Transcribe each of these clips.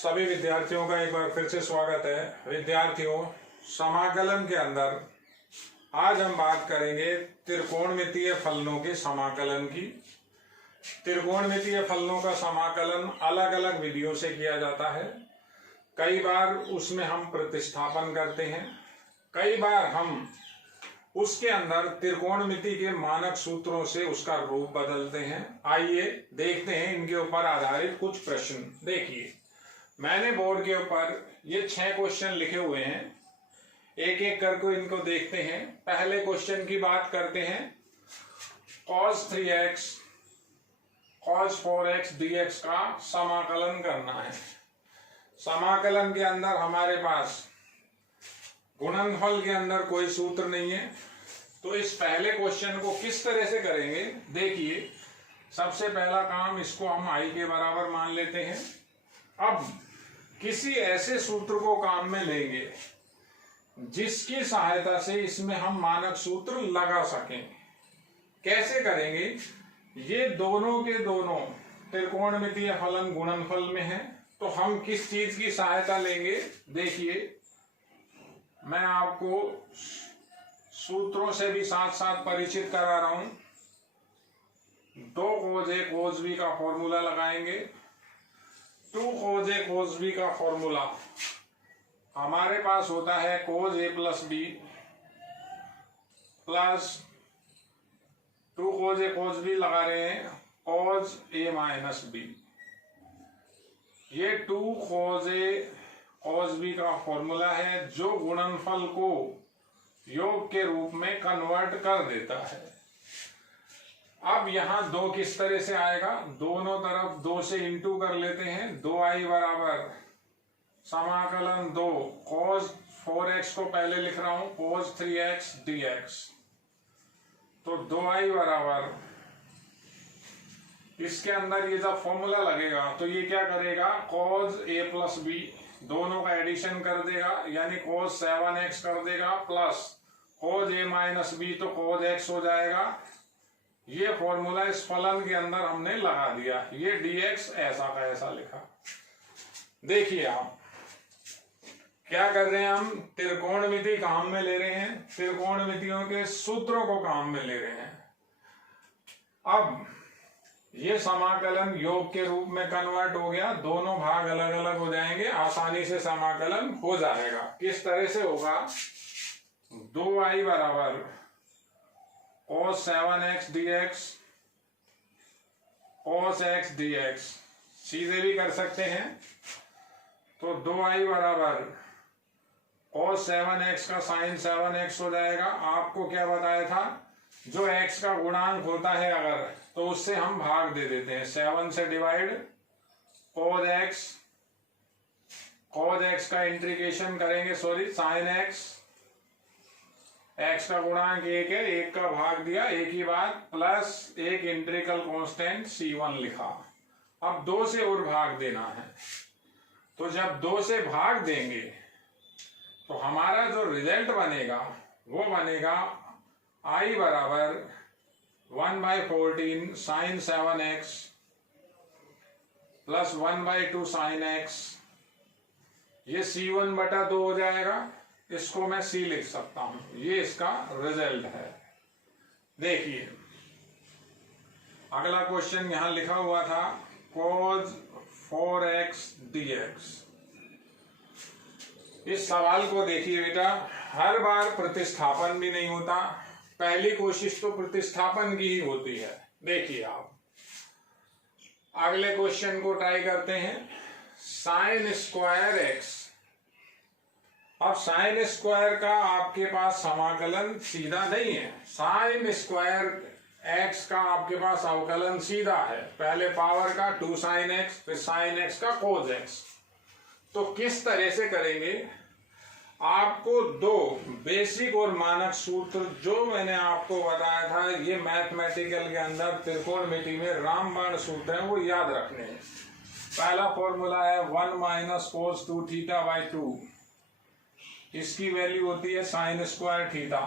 सभी विद्यार्थियों का एक बार फिर से स्वागत है। विद्यार्थियों, समाकलन के अंदर आज हम बात करेंगे त्रिकोणमितीय फलनों के समाकलन की। त्रिकोणमितीय फलनों का समाकलन अलग अलग विधियों से किया जाता है। कई बार उसमें हम प्रतिस्थापन करते हैं, कई बार हम उसके अंदर त्रिकोणमिति के मानक सूत्रों से उसका रूप बदलते हैं। आइए देखते हैं इनके ऊपर आधारित कुछ प्रश्न। देखिए, मैंने बोर्ड के ऊपर ये 6 क्वेश्चन लिखे हुए हैं, एक एक करके इनको देखते हैं। पहले क्वेश्चन की बात करते हैं। cos 3x cos 4x dx का समाकलन करना है। समाकलन के अंदर हमारे पास गुणनफल के अंदर कोई सूत्र नहीं है, तो इस पहले क्वेश्चन को किस तरह से करेंगे। देखिए, सबसे पहला काम, इसको हम i के बराबर मान लेते हैं। अब किसी ऐसे सूत्र को काम में लेंगे जिसकी सहायता से इसमें हम मानक सूत्र लगा सकें। कैसे करेंगे? ये दोनों के दोनों त्रिकोणमितीय फलन गुणनफल में है, तो हम किस चीज की सहायता लेंगे? देखिए, मैं आपको सूत्रों से भी साथ साथ परिचित करा रहा हूं। 2 cos A cos B का फॉर्मूला लगाएंगे। 2 cos A cos B का फॉर्मूला हमारे पास होता है cos A plus B plus 2 cos A cos B लगा रहे हैं cos A माइनस B। ये 2 cos A cos B का फॉर्मूला है जो गुणनफल को योग के रूप में कन्वर्ट कर देता है। अब यहां 2 किस तरह से आएगा? दोनों तरफ 2 से इंटू कर लेते हैं। 2i बराबर समाकलन 2 cos 4x को पहले लिख रहा हूं cos 3x dx, तो 2i बराबर, इसके अंदर ये जब फॉर्मूला लगेगा तो ये क्या करेगा? cos A प्लस B दोनों का एडिशन कर देगा, यानी cos 7x कर देगा, plus cos A minus B तो cos x हो जाएगा। ये फॉर्मूला इस फलन के अंदर हमने लगा दिया। ये dx ऐसा का ऐसा लिखा। देखिए, आप क्या कर रहे हैं? हम त्रिकोणमिति काम में ले रहे हैं, त्रिकोणमितियों के सूत्रों को काम में ले रहे हैं। अब ये समाकलन योग के रूप में कन्वर्ट हो गया, दोनों भाग अलग अलग हो जाएंगे, आसानी से समाकलन हो जाएगा। किस तरह से होगा? 2i बराबर cos 7x dx cos x dx, सीधे भी कर सकते हैं। तो 2i बराबर cos 7x का sin 7x हो जाएगा। आपको क्या बताया था? जो x का गुणांक होता है अगर, तो उससे हम भाग दे देते हैं। 7 से डिवाइड cos x का इंटीग्रेशन करेंगे, sin x, x का गुणांक 1 है, 1 का भाग दिया, एक ही बात, प्लस एक इंटीग्रल कांस्टेंट C1 लिखा। अब 2 से और भाग देना है, तो जब 2 से भाग देंगे तो हमारा जो रिजल्ट बनेगा वो बनेगा i बराबर 1/14 sin 7x plus 1/2 sin x। ये C1 बटा 2 हो जाएगा, इसको मैं C लिख सकता हूं। ये इसका रिजल्ट है। देखिए, अगला क्वेश्चन यहां लिखा हुआ था cos 4x dx। इस सवाल को देखिए बेटा, हर बार प्रतिस्थापन भी नहीं होता, पहली कोशिश तो प्रतिस्थापन की ही होती है। देखिए, आप अगले क्वेश्चन को ट्राई करते हैं। sin square x। अब sin स्क्वायर का आपके पास समाकलन सीधा नहीं है। sin स्क्वायर x का आपके पास अवकलन सीधा है, पहले पावर का 2 sin x, फिर sin x का cos x। तो किस तरह से करेंगे? आपको 2 बेसिक और मानक सूत्र जो मैंने आपको बताया था, ये मैथमेटिकल के अंदर त्रिकोणमिति में रामबाण सूत्र हैं, वो याद रखने हैं। पहला फॉर्मूला है 1 माइनस cos 2 थीटा बाई 2, इसकी वैल्यू होती है sin स्क्वायर थीटा।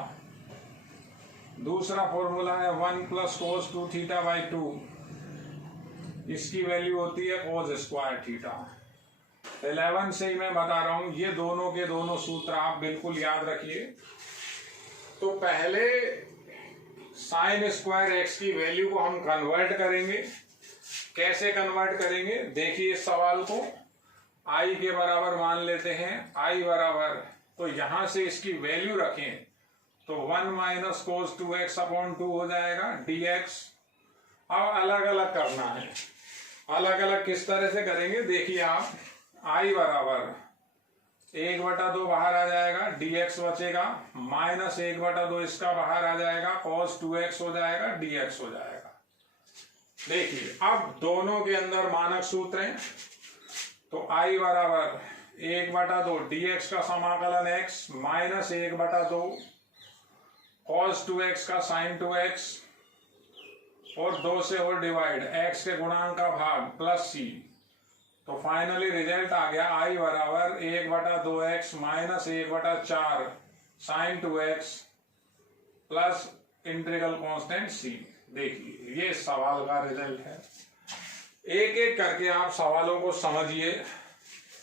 दूसरा फॉर्मूला है 1 प्लस cos 2 थीटा बाई 2, इसकी वैल्यू होती है cos स्क्वायर थीटा। 11 से ही मैं बता रहा हूं, ये दोनों के दोनों सूत्र आप बिल्कुल याद रखिए। तो पहले साइन स्क्वायर एक्स की वैल्यू को हम कन्वर्ट करेंगे। कैसे कन्वर्ट करेंगे, देखिए इस सवाल को आई के बराबर मान लेते हैं, आई बराबर, तो यहां से इसकी वैल्यू रखें तो 1 माइनस कोस 2x अपॉन 2 हो जाएगा dx। अब अलग अलग करना है, अलग अलग किस तरह से करेंगे देखिए आप, आई बराबर 1/2 बाहर आ जाएगा, dx बचेगा, माइनस 1/2 इसका बाहर आ जाएगा, cos 2x हो जाएगा, dx हो जाएगा। देखिए अब दोनों के अंदर मानक सूत्र हैं, तो आई बराबर 1/2 dx का समाकलन x माइनस 1/2 cos 2x का sin 2x और 2 से और डिवाइड x के गुणांक का भाग प्लस c। तो फाइनली रिजल्ट आ गया आई बराबर 1/2x minus 1/4 sin 2x plus integral constant c। देखिए ये सवाल का रिजल्ट है। एक एक करके आप सवालों को समझिए।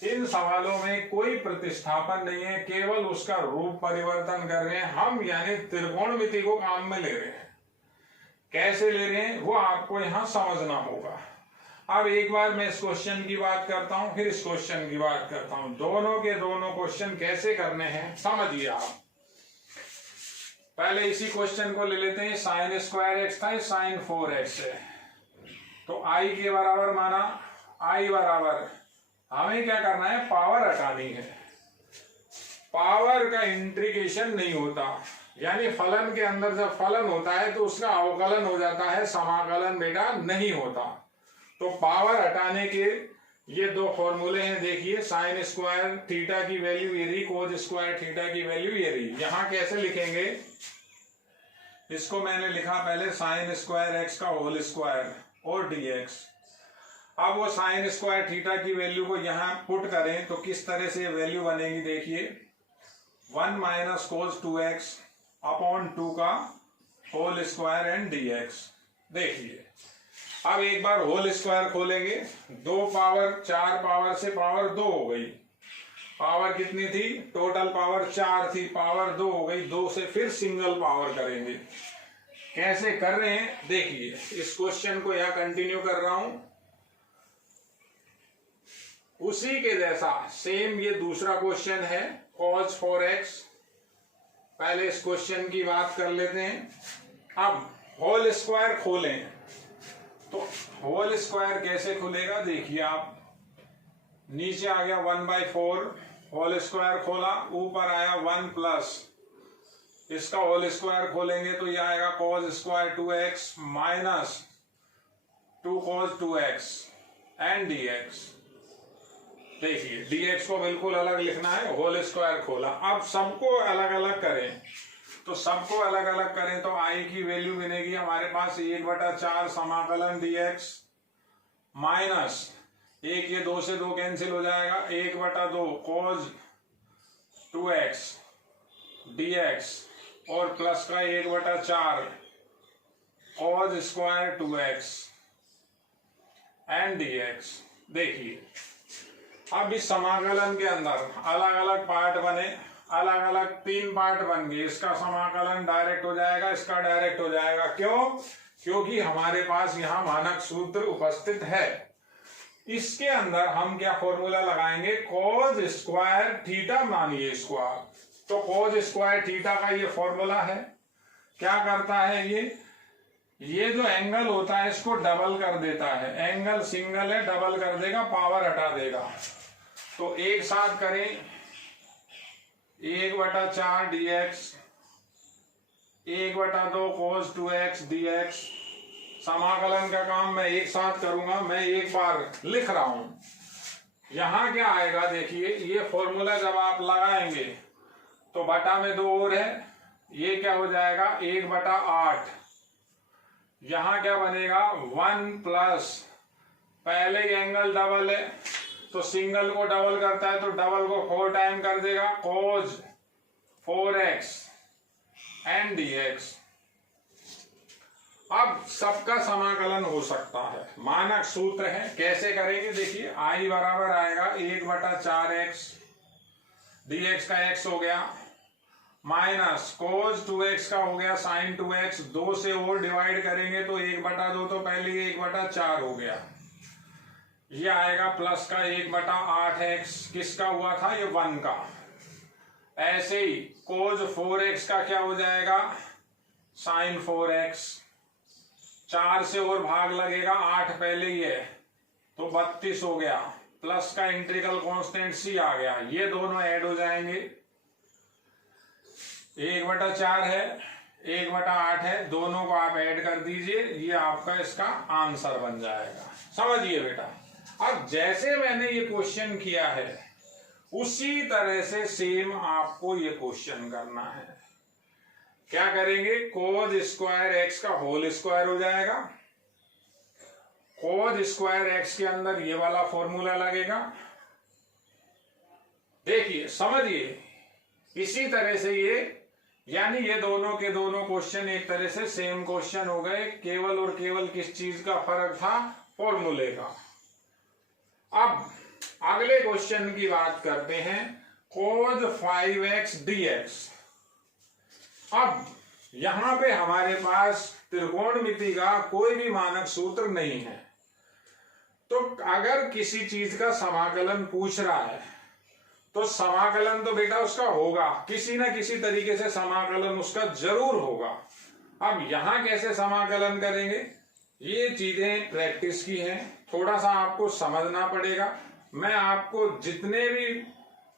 इन सवालों में कोई प्रतिस्थापन नहीं है, केवल उसका रूप परिवर्तन कर रहे हैं हम, यानी त्रिकोणमिति को काम में ले रहे हैं। कैसे ले रहे हैं वो आपको यहां समझना होगा। अब एक बार मैं इस क्वेश्चन की बात करता हूं, फिर इस क्वेश्चन की बात करता हूं। दोनों के दोनों क्वेश्चन कैसे करने हैं समझिए आप। पहले इसी क्वेश्चन को ले लेते हैं, साइन स्क्वायर एक्स था, साइन 4x है। तो आई के बराबर माना, आई बराबर हमें क्या करना है, पावर हटानी है। पावर का इंटीग्रेशन नहीं होता, यानी फलन के अंदर जब फलन होता है तो उसका अवकलन हो जाता है, समाकलन बेटा नहीं होता। तो पावर हटाने के ये दो फॉर्मूले हैं, देखिए साइन स्क्वायर थीटा की वैल्यू ये रही, कोज स्क्वायर थीटा की वैल्यू ये रही। यहां कैसे लिखेंगे, इसको मैंने लिखा पहले साइन स्क्वायर एक्स का होल स्क्वायर और dx। अब वो साइन स्क्वायर थीटा की वैल्यू को यहां पुट करें तो किस तरह से वैल्यू बनेगी, देखिए 1 माइनस कोस 2x अपॉन 2 का होल स्क्वायर एंड dx। देखिए अब एक बार होल स्क्वायर खोलेंगे, 2 पावर 4 पावर से पावर 2 हो गई, पावर कितनी थी, टोटल पावर 4 थी, पावर 2 हो गई, 2 से फिर सिंगल पावर करेंगे। कैसे कर रहे हैं देखिए, इस क्वेश्चन को यहां कंटिन्यू कर रहा हूं, उसी के जैसा सेम ये दूसरा क्वेश्चन है cos 4x। पहले इस क्वेश्चन की बात कर लेते हैं। अब होल स्क्वायर खोलें तो होल स्क्वायर कैसे खुलेगा, देखिए आप, नीचे आ गया 1/4, होल स्क्वायर खोला, ऊपर आया 1 प्लस इसका होल स्क्वायर खोलेंगे तो यह आएगा cos square 2x minus 2 cos 2x and dx। देखिए dx को बिल्कुल अलग लिखना है, होल स्क्वायर खोला। अब सबको अलग अलग करें, तो सबको अलग अलग करें तो आई की वैल्यू बनेगी हमारे पास 1/4 समाकलन dx माइनस 1, ये 2 से 2 कैंसिल हो जाएगा, 1/2 cos 2x dx और प्लस का 1/4 cos square 2x and dx। देखिए अब इस समाकलन के अंदर अलग अलग पार्ट बने, अलग अलग 3 पार्ट बन गए। इसका समाकलन डायरेक्ट हो जाएगा, इसका डायरेक्ट हो जाएगा। क्यों, क्योंकि हमारे पास यहाँ मानक सूत्र उपस्थित है। इसके अंदर हम क्या फॉर्मूला लगाएंगे, cos स्क्वायर थीटा मानिए इसको आप, तो cos स्क्वायर थीटा का ये फॉर्मूला है। क्या करता है ये जो एंगल होता है इसको डबल कर देता है, एंगल सिंगल है डबल कर देगा, पावर हटा देगा। तो एक साथ करें, 1/4 dx 1/2 cos 2x dx। समाकलन का काम मैं एक साथ करूंगा, मैं एक बार लिख रहा हूं। यहां क्या आएगा देखिए, ये फॉर्मूला जब आप लगाएंगे तो बटा में 2 और है, ये क्या हो जाएगा 1/8। यहां क्या बनेगा 1 प्लस, पहले एंगल डबल है तो सिंगल को डबल करता है तो डबल को 4 टाइम कर देगा, cos 4x एंड dx। अब सबका समाकलन हो सकता है, मानक सूत्र है। कैसे करेंगे देखिए, आई बराबर आएगा 1/4x dx का x हो गया, माइनस cos 2x का हो गया sin 2x, 2 से और डिवाइड करेंगे तो 1/2, तो पहले 1/4 हो गया। ये आएगा प्लस का 1/8x, किसका हुआ था ये 1 का। ऐसे ही cos 4x का क्या हो जाएगा sin 4x, 4 से और भाग लगेगा, 8 पहले ही है तो 32 हो गया, प्लस का इंटीग्रल कांस्टेंट c आ गया। ये दोनों ऐड हो जाएंगे, 1/4 है 1/8 है, दोनों को आप ऐड कर दीजिए, ये आपका इसका आंसर बन जाएगा। समझिए बेटा, अब जैसे मैंने ये क्वेश्चन किया है उसी तरह से सेम आपको ये क्वेश्चन करना है। क्या करेंगे, cos स्क्वायर x का होल स्क्वायर हो जाएगा, cos स्क्वायर x के अंदर ये वाला फॉर्मूला लगेगा। देखिए समझिए, इसी तरह से ये, यानी ये दोनों के दोनों क्वेश्चन एक तरह से सेम क्वेश्चन हो गए, केवल और केवल किस चीज का फर्क था, फॉर्मूले का। अब अगले क्वेश्चन की बात करते हैं, cos 5x dx। अब यहां पे हमारे पास त्रिकोणमिति का कोई भी मानक सूत्र नहीं है, तो अगर किसी चीज का समाकलन पूछ रहा है तो समाकलन तो बेटा उसका होगा, किसी ना किसी तरीके से समाकलन उसका जरूर होगा। अब यहां कैसे समाकलन करेंगे, ये चीजें प्रैक्टिस की हैं, थोड़ा सा आपको समझना पड़ेगा। मैं आपको जितने भी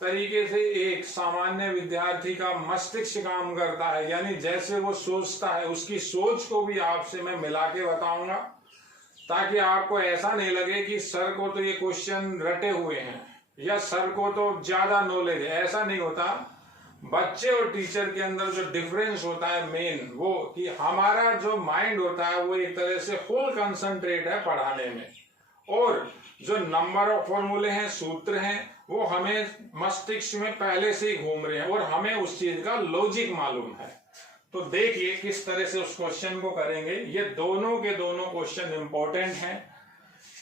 तरीके से एक सामान्य विद्यार्थी का मस्तिष्क काम करता है, यानी जैसे वो सोचता है उसकी सोच को भी आपसे मैं मिला के बताऊंगा, ताकि आपको ऐसा नहीं लगे कि सर को तो ये क्वेश्चन रटे हुए हैं या सर को तो ज्यादा नॉलेज है। ऐसा नहीं होता। बच्चे और टीचर के अंदर जो डिफरेंस होता है मेन, वो कि हमारा जो माइंड होता है वो एक तरह से फुल कंसंट्रेट है पढ़ाने में, और जो नंबर ऑफ फॉर्मूले हैं, सूत्र हैं, वो हमें मस्तिष्क में पहले से ही घूम रहे हैं और हमें उस चीज का लॉजिक मालूम है। तो देखिए किस तरह से उस क्वेश्चन को करेंगे। ये दोनों के दोनों क्वेश्चन इंपॉर्टेंट हैं।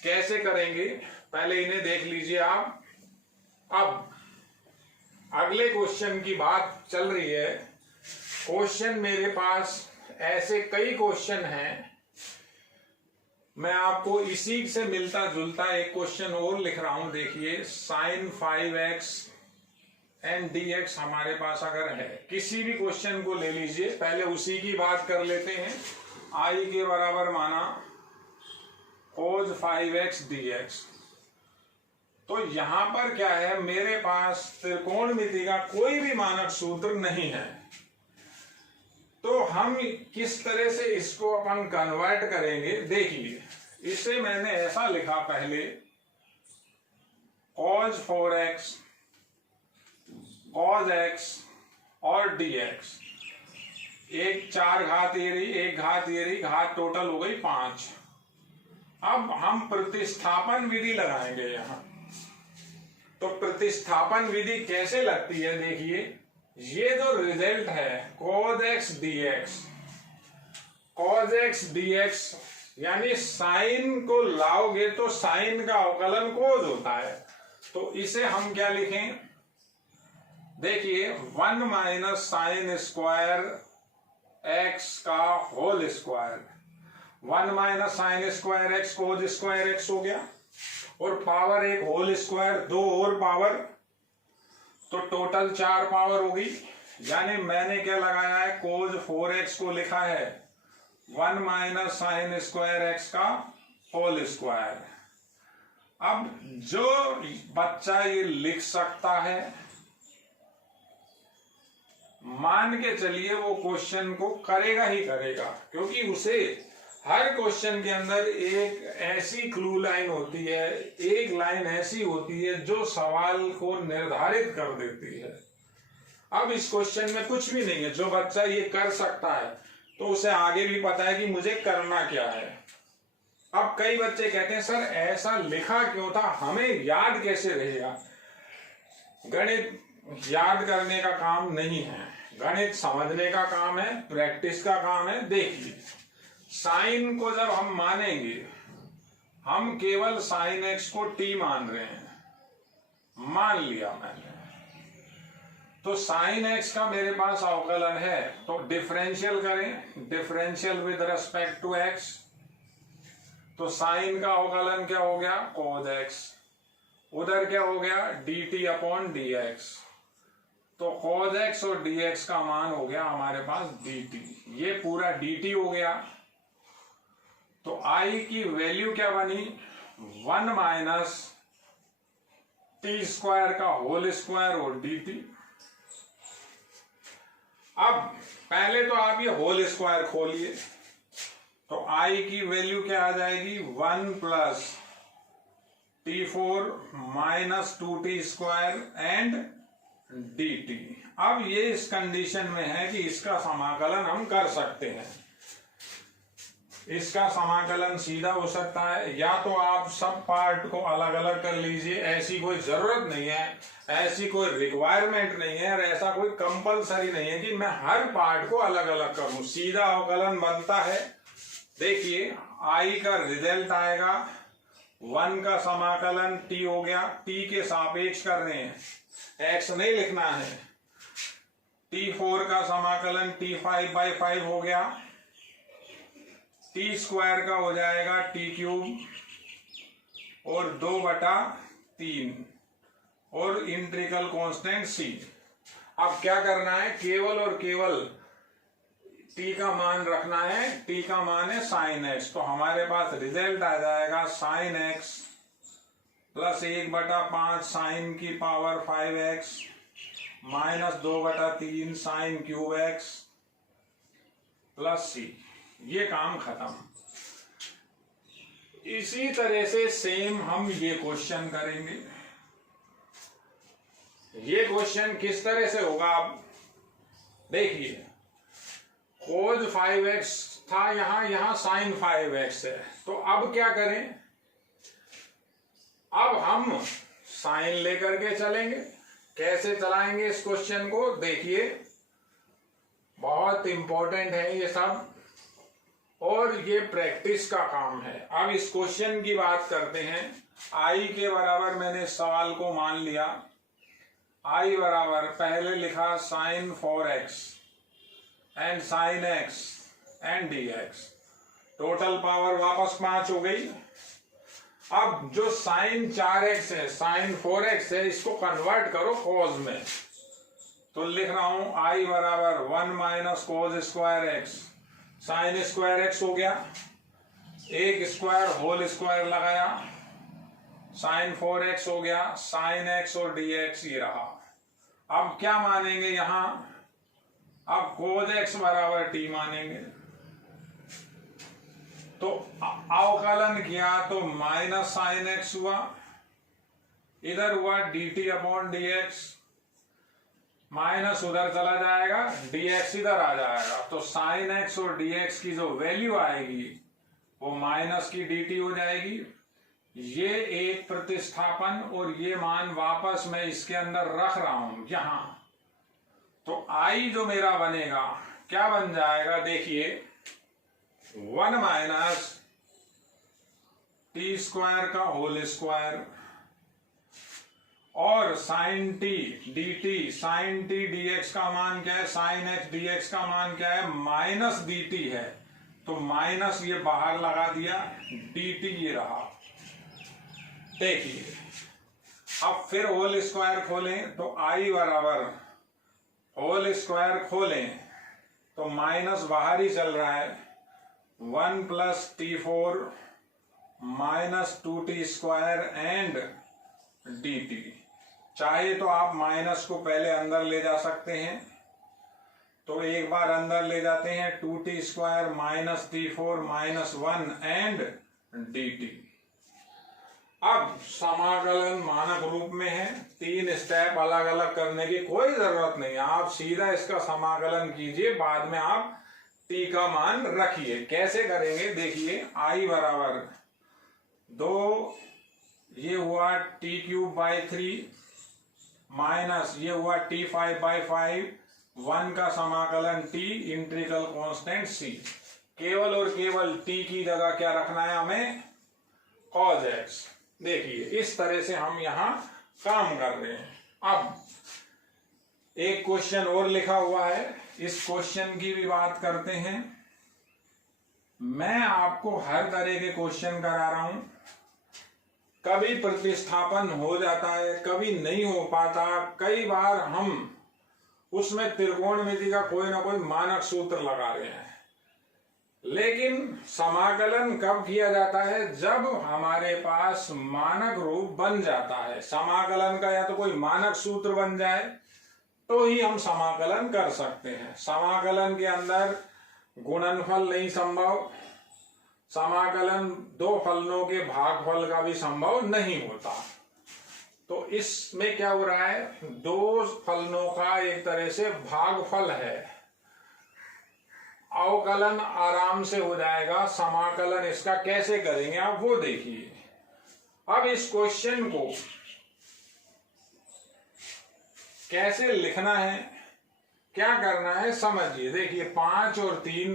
कैसे करेंगे पहले इन्हें देख लीजिए आप। अब अगले क्वेश्चन की बात चल रही है। क्वेश्चन मेरे पास ऐसे कई क्वेश्चन हैं, मैं आपको इसी से मिलता जुलता एक क्वेश्चन और लिख रहा हूं। देखिए, sin 5x एंड dx हमारे पास अगर है, किसी भी क्वेश्चन को ले लीजिए, पहले उसी की बात कर लेते हैं। i के बराबर माना cos 5x dx। तो यहां पर क्या है, मेरे पास त्रिकोणमिति का कोई भी मानक सूत्र नहीं है, तो हम किस तरह से इसको अपन कन्वर्ट करेंगे। देखिए, इसे मैंने ऐसा लिखा पहले, cos 4x cos x और dx, एक 4 घात ये रही, 1 घात ये रही, घात टोटल हो गई 5। अब हम प्रतिस्थापन विधि लगाएंगे यहां। तो प्रतिस्थापन विधि कैसे लगती है, देखिए, ये जो रिजल्ट है cos x dx, यानी साइन को लाओगे तो साइन का अवकलन कोस होता है। तो इसे हम क्या लिखें, देखिए, 1 माइनस साइन स्क्वायर एक्स का whole square, 1 minus sine square x cos square x हो गया, और पावर एक होल स्क्वायर, 2 और पावर, तो टोटल 4 पावर होगी। यानी मैंने क्या लगाया है, cos 4x को लिखा है 1 माइनस साइन स्क्वायर एक्स का होल स्क्वायर। अब जो बच्चा ये लिख सकता है, मान के चलिए वो क्वेश्चन को करेगा ही करेगा, क्योंकि उसे हर क्वेश्चन के अंदर एक ऐसी क्लू लाइन होती है, एक लाइन ऐसी होती है जो सवाल को निर्धारित कर देती है। अब इस क्वेश्चन में कुछ भी नहीं है, जो बच्चा ये कर सकता है तो उसे आगे भी पता है कि मुझे करना क्या है। अब कई बच्चे कहते हैं सर ऐसा लिखा क्यों था, हमें याद कैसे रहेगा। गणित याद करने का काम नहीं है, गणित समझने का काम है, प्रैक्टिस का काम है। देखिए, साइन को जब हम मानेंगे, हम केवल साइन एक्स को टी मान रहे हैं, मान लिया मैंने, तो साइन एक्स का मेरे पास अवकलन है, तो डिफरेंशियल करें, differential with respect to x, तो साइन का अवकलन क्या हो गया, cos एक्स, उधर क्या हो गया, dt अपॉन डी एक्स, तो cos एक्स और dx का मान हो गया हमारे पास dt, ये पूरा dt हो गया। तो I की वैल्यू क्या बनी, 1 माइनस टी स्क्वायर का होल स्क्वायर और dt। अब पहले तो आप ये होल स्क्वायर खोलिए, तो I की वैल्यू क्या आ जाएगी, 1 plus t4 minus 2t square and dt। अब ये इस कंडीशन में है कि इसका समाकलन हम कर सकते हैं, इसका समाकलन सीधा हो सकता है, या तो आप सब पार्ट को अलग अलग कर लीजिए, ऐसी कोई जरूरत नहीं है, ऐसी कोई रिक्वायरमेंट नहीं है, और ऐसा कोई कंपलसरी नहीं है कि मैं हर पार्ट को अलग अलग करूं, सीधा अवकलन बनता है। देखिए I का रिजल्ट आएगा, 1 का समाकलन t हो गया, t के सापेक्ष कर रहे हैं, x नहीं लिखना है, t4 का समाकलन t5/5 हो गया, टी स्क्वायर का हो जाएगा टी क्यूब और 2/3 और इंटीग्रल कांस्टेंट c। अब क्या करना है, केवल और केवल t का मान रखना है, t का मान है साइन एक्स, तो हमारे पास रिजल्ट आ जाएगा साइन एक्स प्लस 1/5 साइन की power 5x minus 2/3 sine cube x plus c। ये काम खत्म। इसी तरह से सेम हम ये क्वेश्चन करेंगे। ये क्वेश्चन किस तरह से होगा, आप देखिए, cos 5x था, यहां sin 5x है, तो अब क्या करें, अब हम साइन लेकर के चलेंगे। कैसे चलाएंगे इस क्वेश्चन को, देखिए बहुत इंपॉर्टेंट है ये सब, और ये प्रैक्टिस का काम है। अब इस क्वेश्चन की बात करते हैं। I के बराबर मैंने सवाल को मान लिया, I बराबर पहले लिखा sin 4x and sin x and dx, total power वापस 5 हो गई। अब जो sin 4x है, sin 4x है, इसको कन्वर्ट करो cos में, तो लिख रहा हूं I बराबर 1 minus cos square x, sign square x हो गया, एक स्क्वायर होल स्क्वायर लगाया, साइन 4x हो गया, साइन x और dx ये रहा। अब क्या मानेंगे यहां, अब cos x बराबर t मानेंगे, तो अवकलन किया तो माइनस साइन x हुआ, इधर हुआ dt अपॉन dx, माइनस उधर चला जाएगा, dx इधर आ जाएगा, तो साइन x और dx की जो वैल्यू आएगी वो माइनस की dt हो जाएगी। ये एक प्रतिस्थापन और ये मान वापस मैं इसके अंदर रख रहा हूं यहां, तो I जो मेरा बनेगा क्या बन जाएगा, देखिए 1 माइनस टी स्क्वायर का होल स्क्वायर और sine t d t, sine t d x का मान क्या है, साइन एक्स डी एक्स का मान क्या है, माइनस डी टी है, तो माइनस ये बाहर लगा दिया, डी टी ये रहा। देखिए अब फिर होल स्क्वायर खोलें, तो आई बराबर होल स्क्वायर खोलें तो माइनस बाहर ही चल रहा है, 1 plus t4 minus 2t square and dt। चाहे तो आप माइनस को पहले अंदर ले जा सकते हैं, तो एक बार अंदर ले जाते हैं, 2t square minus t4 minus 1 and dt। अब समाकलन मानक रूप में है, 3 स्टेप अलग अलग करने की कोई जरूरत नहीं, आप सीधा इसका समाकलन कीजिए, बाद में आप t का मान रखिए। कैसे करेंगे, देखिए I बराबर 2, ये हुआ t³ 3 माइनस ये हुआ t5/5, 1 का समाकलन t इंटीग्रल कांस्टेंट c। केवल और केवल t की जगह क्या रखना है हमें, cos x। देखिए इस तरह से हम यहां काम कर रहे हैं। अब एक क्वेश्चन और लिखा हुआ है, इस क्वेश्चन की भी बात करते हैं। मैं आपको हर तरह के क्वेश्चन करा रहा हूं, कभी प्रतिस्थापन हो जाता है, कभी नहीं हो पाता। कई बार हम उसमें त्रिकोणमिति का कोई ना कोई मानक सूत्र लगा रहे हैं, लेकिन समाकलन कब किया जाता है, जब हमारे पास मानक रूप बन जाता है। समाकलन का या तो कोई मानक सूत्र बन जाए तो ही हम समाकलन कर सकते हैं। समाकलन के अंदर गुणनफल नहीं संभव, समाकलन दो फलनों के भागफल का भी संभव नहीं होता। तो इसमें क्या हो रहा है, दो फलनों का एक तरह से भागफल है, अवकलन आराम से हो जाएगा। समाकलन इसका कैसे करेंगे आप वो देखिए। अब इस क्वेश्चन को कैसे लिखना है, क्या करना है समझिए। देखिए 5 और 3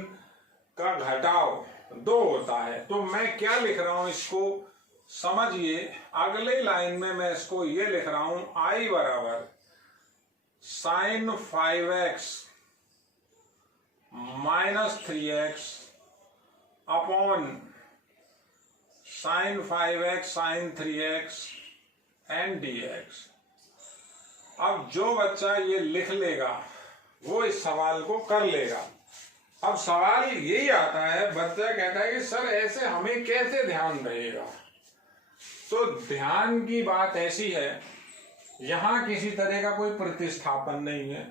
का घटाव 2 होता है, तो मैं क्या लिख रहा हूं इसको समझिए। अगले लाइन में मैं इसको ये लिख रहा हूं, i बराबर sin 5x minus 3x upon sin 5x sin 3x and dx। अब जो बच्चा ये लिख लेगा वो इस सवाल को कर लेगा। अब सवाल यही आता है, बच्चा कहता है कि सर ऐसे हमें कैसे ध्यान रहेगा। तो ध्यान की बात ऐसी है, यहां किसी तरह का कोई प्रतिस्थापन नहीं है,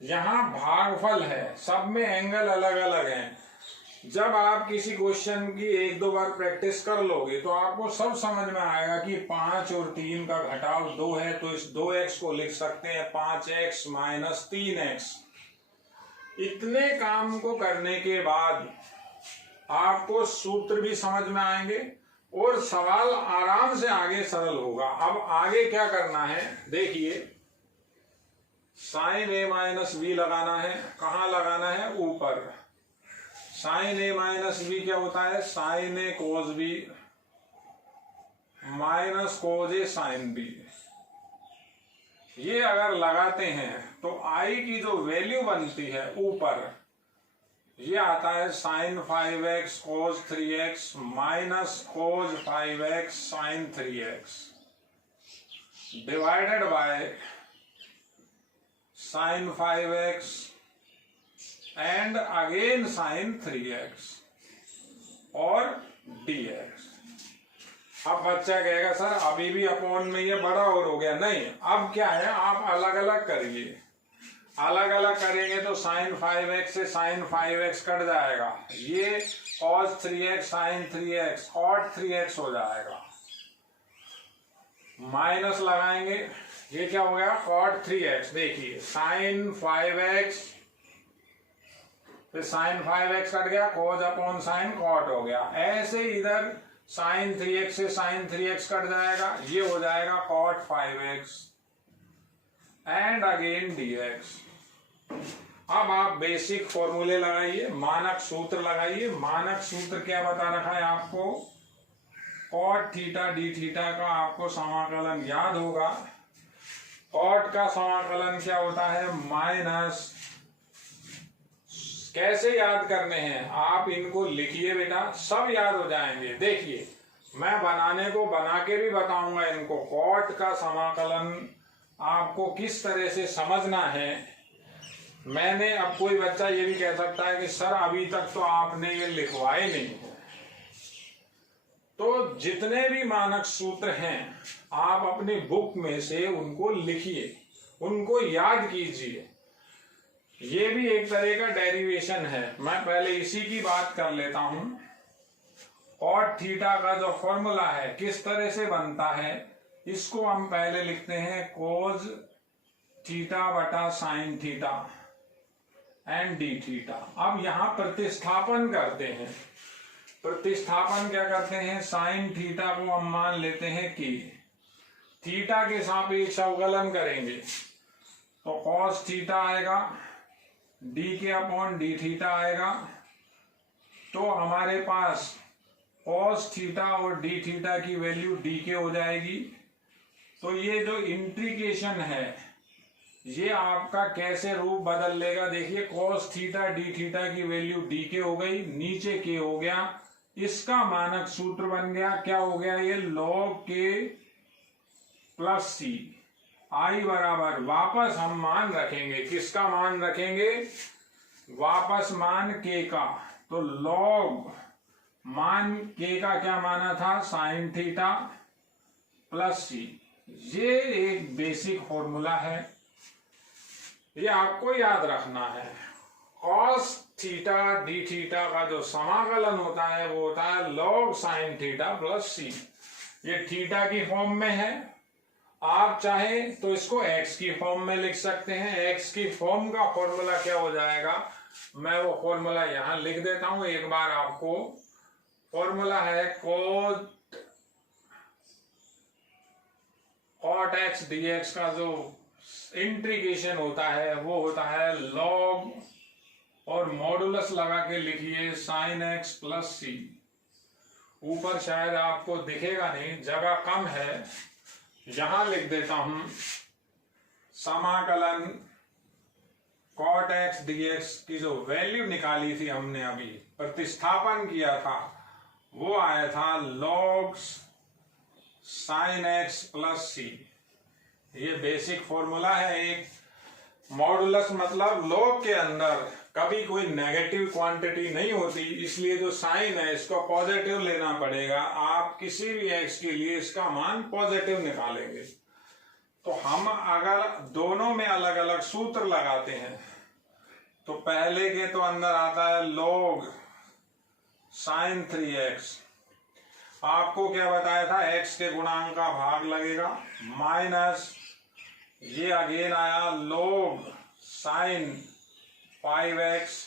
यहां भागफल है, सब में एंगल अलग अलग हैं। जब आप किसी क्वेश्चन की 1-2 बार प्रैक्टिस कर लोगे तो आपको सब समझ में आएगा कि 5 और 3 का घटाव 2 है, तो इस 2x को लिख सकते हैं 5x माइनस 3x। इतने काम को करने के बाद आपको सूत्र भी समझ में आएंगे और सवाल आराम से आगे सरल होगा। अब आगे क्या करना है देखिए, sin a माइनस b लगाना है। कहां लगाना है, ऊपर। sin a माइनस बी क्या होता है, sin a cos b minus cos a sin b। ये अगर लगाते हैं तो i की जो वैल्यू बनती है ऊपर, ये आता है sin 5x cos 3x minus cos 5x sin 3x divided by sin 5x and again sin 3x और dx। अब बच्चा कहेगा सर अभी भी अपॉन में ये बड़ा और हो गया। नहीं, अब क्या है, आप अलग अलग करिए। अलग अलग करेंगे तो sin 5x से sin 5x कट जाएगा, ये cos 3x sin 3x cot 3x हो जाएगा। माइनस लगाएंगे, ये क्या हो गया, cot 3x। देखिए sin 5x फिर sin 5x कट गया, cos अपॉन sin cot हो गया। ऐसे इधर sin 3x से sin 3x कट जाएगा, ये हो जाएगा cot 5x and again dx। अब आप बेसिक फॉर्मूले लगाइए, मानक सूत्र लगाइए। मानक सूत्र क्या बता रखा है आपको, cot थीटा डी थीटा का आपको समाकलन याद होगा। cot का समाकलन क्या होता है, माइनस। कैसे याद करने हैं, आप इनको लिखिए बेटा, सब याद हो जाएंगे। देखिए मैं बनाने को बना के भी बताऊंगा इनको। cot का समाकलन आपको किस तरह से समझना है। मैंने, अब कोई बच्चा ये भी कह सकता है कि सर अभी तक तो आपने ये लिखवाए नहीं है। तो जितने भी मानक सूत्र हैं आप अपनी बुक में से उनको लिखिए, उनको याद कीजिए। ये भी एक तरह का डेरिवेशन है। मैं पहले इसी की बात कर लेता हूं। cot थीटा का जो फॉर्मूला है किस तरह से बनता है, इसको हम पहले लिखते हैं cos थीटा बटा sin theta and D theta. अब यहां प्रतिस्थापन करते हैं। प्रतिस्थापन क्या करते हैं, sin थीटा को हम मान लेते हैं कि थीटा के सापेक्ष अवकलन करेंगे तो cos थीटा आएगा, डी के अपॉन डी थीटा आएगा तो हमारे पास cos थीटा और d थीटा की वैल्यू dk हो जाएगी। तो ये जो इंटीग्रेशन है ये आपका कैसे रूप बदल लेगा, देखिए cos थीटा d थीटा की वैल्यू dk हो गई, नीचे k हो गया, इसका मानक सूत्र बन गया, क्या हो गया ये log k प्लस c। आई बराबर वापस हम मान रखेंगे, किसका मान रखेंगे, वापस मान k का। तो log मान k का क्या माना था, साइन थीटा प्लस c। ये एक बेसिक फॉर्मूला है, ये आपको याद रखना है। cos थीटा d थीटा का जो समाकलन होता है वो होता है log sine theta plus c। ये थीटा की फॉर्म में है, आप चाहे तो इसको x की फॉर्म में लिख सकते हैं। x की फॉर्म का फॉर्मूला क्या हो जाएगा, मैं वो फॉर्मूला यहां लिख देता हूं एक बार आपको। फॉर्मूला है cot x dx का जो इंटीग्रेशन होता है वो होता है log और मॉडुलस लगा के लिखिए साइन x प्लस c। ऊपर शायद आपको दिखेगा नहीं, जगह कम है, यहां लिख देता हूं समाकलन cot x dx की जो वैल्यू निकाली थी हमने अभी, प्रतिस्थापन किया था, वो आया था log sine x plus c। ये बेसिक फॉर्मूला है। एक मॉडुलस मतलब log के अंदर कभी कोई नेगेटिव क्वांटिटी नहीं होती, इसलिए जो साइन है इसको पॉजिटिव लेना पड़ेगा। आप किसी भी x के लिए इसका मान पॉजिटिव निकालेंगे। तो हम अगर दोनों में अलग अलग सूत्र लगाते हैं तो पहले के तो अंदर आता है log साइन 3x। आपको क्या बताया था, x के गुणांक का भाग लगेगा, माइनस ये अगेन आया log साइन 5x,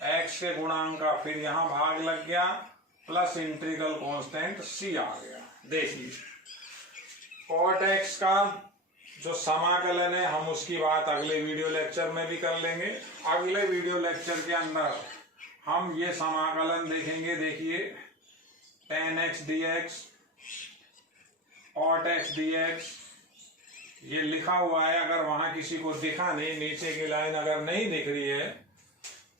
x के गुणांक का फिर यहां भाग लग गया, प्लस इंटीग्रल कांस्टेंट c आ गया। देखिए cot x का जो समाकलन है हम उसकी बात अगले वीडियो लेक्चर में भी कर लेंगे। अगले वीडियो लेक्चर के अंदर हम ये समाकलन देखेंगे। देखिए tan x dx, cot x dx ये लिखा हुआ है, अगर वहां किसी को दिखा नहीं, नीचे की लाइन अगर नहीं दिख रही है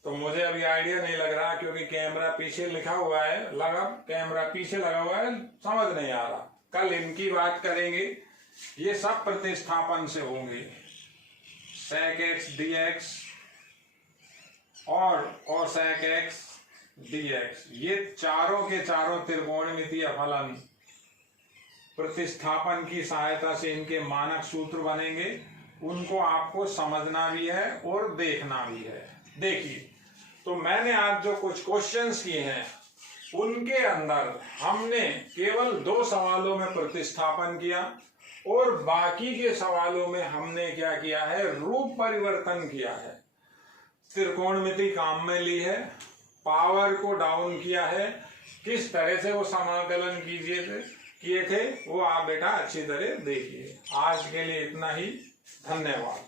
तो मुझे अभी आइडिया नहीं लग रहा, क्योंकि कैमरा पीछे लिखा हुआ है, कैमरा पीछे लगा हुआ है, समझ नहीं आ रहा। कल इनकी बात करेंगे, ये सब प्रतिस्थापन से होंगे। sec x dx और cosec x dx, ये चारों के चारों त्रिकोणमितीय फलन प्रतिस्थापन की सहायता से इनके मानक सूत्र बनेंगे। उनको आपको समझना भी है और देखना भी है। देखिए, तो मैंने आज जो कुछ क्वेश्चंस किए हैं उनके अंदर हमने केवल 2 सवालों में प्रतिस्थापन किया और बाकी के सवालों में हमने क्या किया है, रूप परिवर्तन किया है। त्रिकोणमिति काम में ली है, पावर को डाउन किया है, किस तरह से वो समाकलन किए थे वो आप बेटा अच्छी तरह देखिए। आज के लिए इतना ही, धन्यवाद।